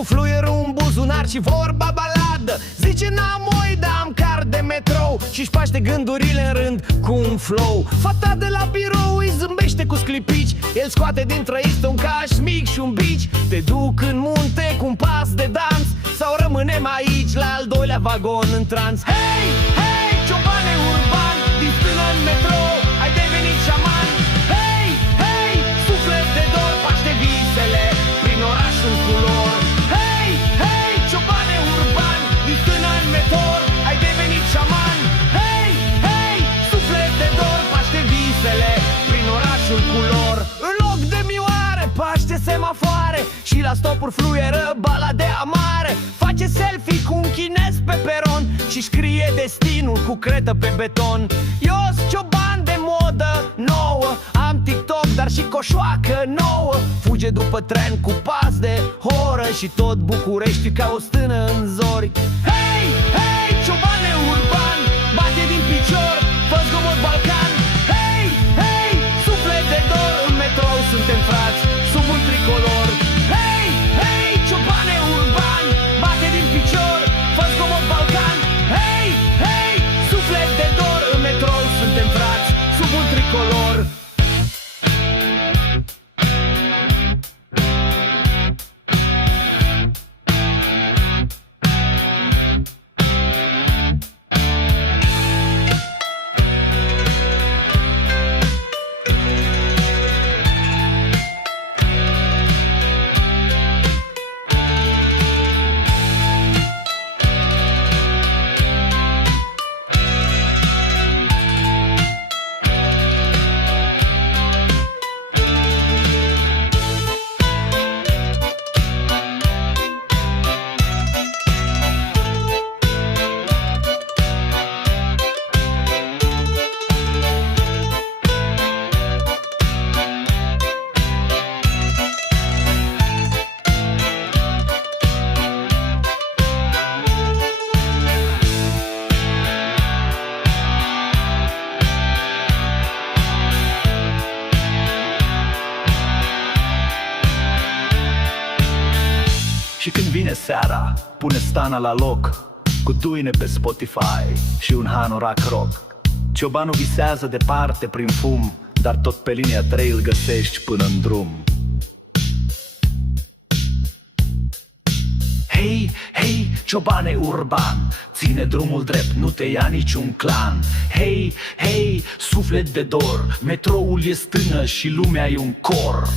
cu fluierul în buzunar și vorba baladă. Zice n-am oi, dar am card de metrou și-și paște gândurile în rând cu un flow. Fata de la birou îi zâmbește cu sclipici, el scoate din trăistă un caș mic și un bici. Te duc în munte cu un pas de dans sau rămânem aici la al doilea vagon în trans? Hei, hei, ciobane urban, din stână în metrou ai devenit șaman. Hei, hei, suflet de dor, paște visele prin orașul culor. Hei, hei, ciobane urban, din stână în metrou ai devenit șaman. Hei, hei, suflet de dor, paște visele prin orașul culor. În loc de mioare, paște semafoare și la stopuri fluieră balade amare. Face selfie cu un chinez pe peron și scrie destinul cu cretă pe beton. Eu-s cioban de modă nouă, am TikTok, dar și coșoacă nouă. Fuge după tren cu pas de horă și tot București ca o stână în zori. Hei, hei, ciobane urban, bate din picior, fă zgomot Balcan. Hei, hei, suflet de dor, în metrou suntem frați sub un tricolor. Hei, hei, ciobane urban, bate din picior, fă zgomot Balcan. Hei, hei, suflet de dor, în metrou suntem frați sub un tricolor. Și când vine seara, pune stana la loc, cu duine pe Spotify și un hanorac rock. Ciobanul visează departe prin fum, dar tot pe linia 3 îl găsești până în drum. Hei, hei, ciobane urban, ține drumul drept, nu te ia niciun clan. Hei, hei, suflet de dor, metroul e stână și lumea e un cor.